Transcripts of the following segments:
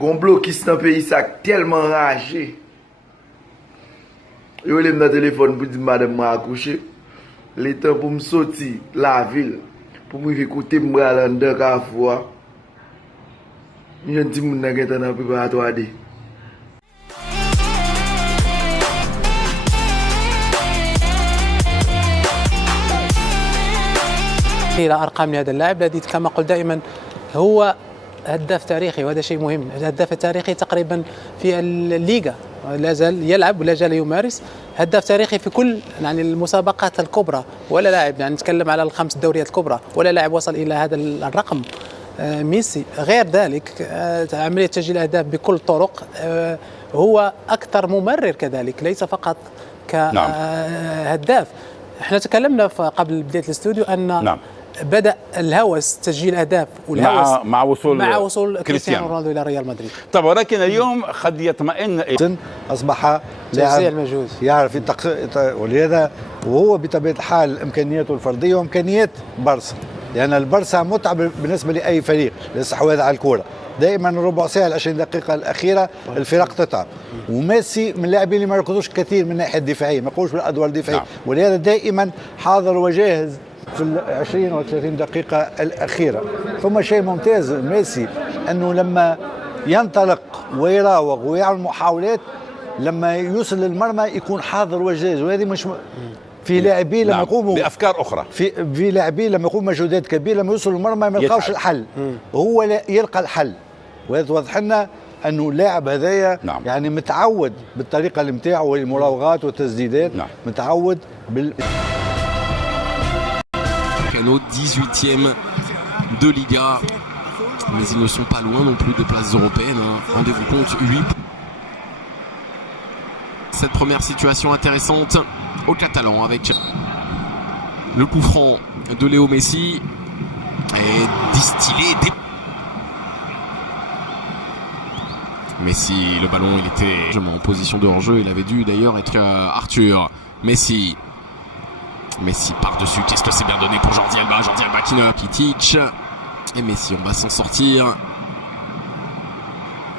Gon blokiste dans le pays ça tellement ragé. Yo lèm dans téléphone pour dire madame m'a accouché. Le temps pour me sortir la ville pour me écouter me bral en dedans Carrefour. Je dis moun nan gen tan préparatoire de. إلى أرقام لهذا اللاعب الذي كما قلت دائما هو هداف تاريخي وهذا شيء مهم. الهداف التاريخي تقريبا في الليغا لا زال يلعب ولا زال يمارس هداف تاريخي في كل يعني المسابقات الكبرى ولا لاعب يعني نتكلم على الخمس دوريات الكبرى ولا لاعب وصل إلى هذا الرقم. ميسي غير ذلك عملية تسجيل أهداف بكل الطرق هو أكثر ممرر كذلك ليس فقط كهداف. احنا تكلمنا قبل بداية الاستوديو أن بدأ الهوس تسجيل أهداف والهوس مع وصول كريستيانو رونالدو إلى ريال مدريد. طب ولكن اليوم قد يطمئن أصبح لاعب يعرف ولهذا وهو بطبيعة الحال إمكانياته الفردية وإمكانيات بارسا لأن البارسا متعب بالنسبة لأي فريق الاستحواذ على الكرة دائما ربع ساعة 20 دقيقة الأخيرة الفرق تتعب وميسي من اللاعبين اللي ما يركضوش كثير من الناحية الدفاعية ما يقومش بالأدوار الدفاعية ولهذا دائما حاضر وجاهز في 20 و 30 دقيقة الأخيرة. ثم شيء ممتاز ميسي أنه لما ينطلق ويراوغ ويعمل محاولات لما يوصل للمرمى يكون حاضر وجاهز وهذه مش في لاعبين لما يقوموا بافكار اخرى في لاعبين لما يقوموا مجهودات كبيره لما يوصلوا المرمى ما يلقاوش الحل هو يلقى الحل وهذا واضح لنا انه اللاعب هذايا يعني متعود بالطريقه اللي نتاعو والمراوغات والتسديدات متعود Cano 18e de Liga mais ils ne sont pas loin non plus des places européennes rendez-vous compte 8. Cette première situation intéressante au Catalan avec le coup franc de Léo Messi et distillé Messi, le ballon il était en position de hors-jeu, il avait dû d'ailleurs être Arthur. Messi par-dessus, qu'est-ce que c'est bien donné pour Jordi Alba qui ne Kitic et Messi, on va s'en sortir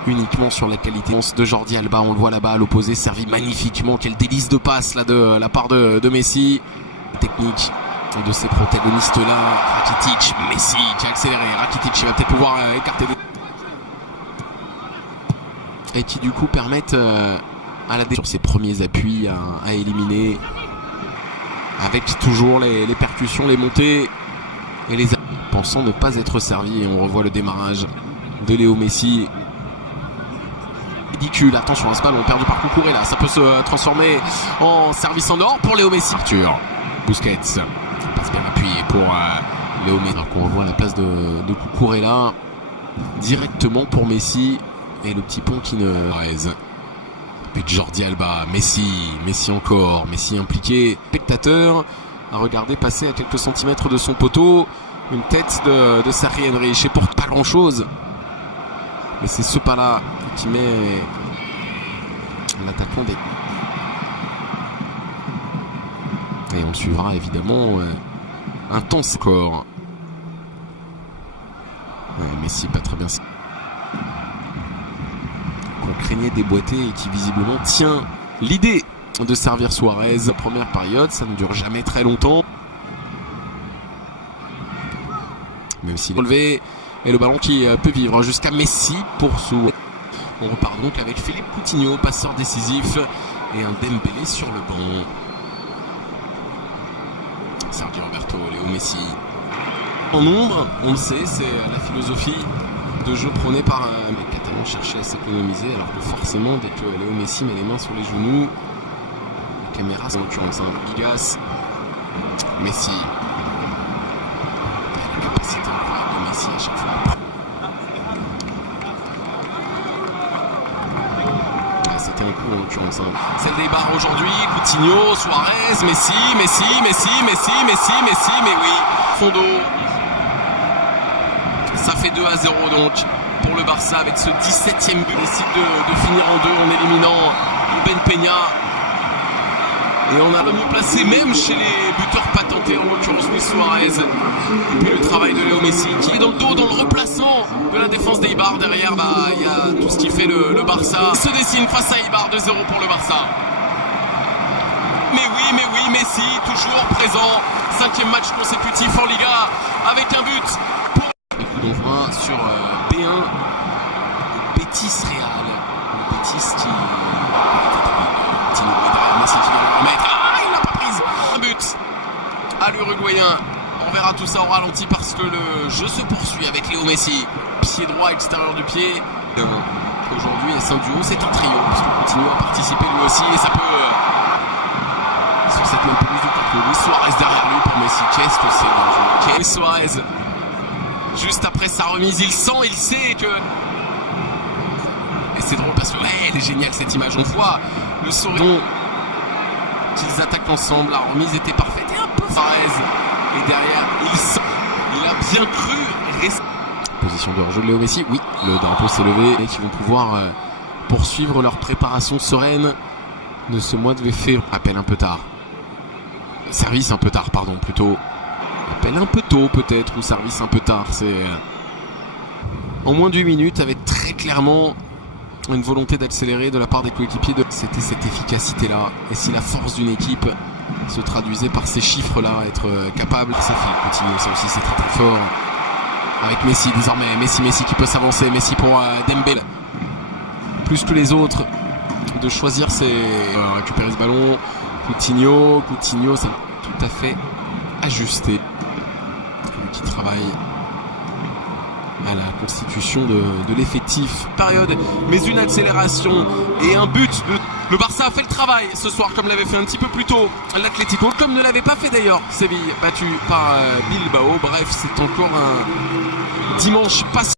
uniquement sur la qualité de Jordi Alba, on le voit là-bas à l'opposé, servi magnifiquement, quel délice de passe là de la part de Messi, technique de ces protagonistes là, Rakitic, Messi qui a accéléré, Rakitic va peut-être pouvoir écarter et qui du coup permettent à la sur ses premiers appuis à éliminer avec toujours les percussions, les montées et les pensant ne pas être servi et on revoit le démarrage de Léo Messi. Ridicule, attention à ce ballon perdu par Cucurella, ça peut se transformer en service en or pour Léo Messi. Arthur, Busquets, passe bien appuyé pour Léo Messi. Alors qu'on revoit la place de Cucurella directement pour Messi et le petit pont qui ne reste. Puis Jordi Alba, Messi encore, Messi impliqué, spectateur à regarder passer à quelques centimètres de son poteau une tête de Thierry Henry, je sais pour pas grand chose. Mais c'est ce pas-là qui met l'attaquant des... Et on suivra évidemment un temps score. Messi pas très bien. Qu'on craignait déboîter et qui visiblement tient l'idée de servir Suarez. La première période, ça ne dure jamais très longtemps. Même s'il est relevé. Et le ballon qui peut vivre jusqu'à Messi pour sous. On repart donc avec Philippe Coutinho, passeur décisif, et un Dembélé sur le banc. Sergio Roberto, Léo Messi. En nombre, on le sait, c'est la philosophie de jeu prônée par les Catalans, chercher à s'économiser, alors que forcément, dès que Léo Messi met les mains sur les genoux, la caméra, c'est en l'occurrence un Gigas, Messi. La capacité incroyable de Messi à chaque fois. C'était un coup en l'occurrence. C'est le débat aujourd'hui. Coutinho, Suarez, Messi, mais oui, Fondo. Ça fait 2-0 donc pour le Barça avec ce 17e but. Il décide de finir en deux en éliminant Ben Peña. Et on a mieux placé même chez les buteurs patentés, en l'occurrence Luis Suarez. Et puis le travail de Léo Messi qui est dans le dos, dans le replacement de la défense d'Eibar. Derrière, il y a tout ce qui fait le Barça. Il se dessine face à Eibar, 2-0 pour le Barça. Mais oui, Messi, toujours présent. 5e match consécutif en Liga avec un but. Le coup d'envoi sur B1, Betis Real. Le Betis qui... Messi qui va le remettre. Ah, il l'a pas prise. Un but à l'Uruguayen. On verra tout ça au ralenti parce que le jeu se poursuit avec Léo Messi. Pied droit, extérieur du pied. Aujourd'hui, c'est un duo, c'est un trio. Parce qu'on continue à participer lui aussi. Et ça peut... sur cette même pelouse de couple. Luis Suarez derrière lui pour Messi. Qu'est-ce que c'est dangereux. Luis Suarez, juste après sa remise, il sent, il sait que... Et c'est drôle parce que elle est géniale cette image. On voit le sourire qu'ils attaquent ensemble. La remise était parfaite et un peu Suarez. Et derrière, il a bien cru rester. Position de hors-jeu de Léo Messi. Oui, le drapeau s'est levé et qui vont pouvoir poursuivre leur préparation sereine de ce mois de février. Appel un peu tard. Service un peu tard, pardon, plutôt. Appel un peu tôt peut-être, ou service un peu tard. C'est en moins de 8 minutes avec très clairement une volonté d'accélérer de la part des coéquipiers. C'était cette efficacité-là. Et si la force d'une équipe se traduisait par ces chiffres-là, être capable, ça fait continuer, ça aussi c'est très très fort. Avec Messi désormais, Messi qui peut s'avancer, Messi pour Dembélé. Plus que les autres, de choisir c'est récupérer ce ballon. Coutinho, ça tout à fait ajusté. Lui qui travaille à la constitution de l'effectif. Période, mais une accélération et un but. Le Barça a fait le travail ce soir, comme l'avait fait un petit peu plus tôt l'Atlético, comme ne l'avait pas fait d'ailleurs Séville, battu par Bilbao. Bref, c'est encore un dimanche passé.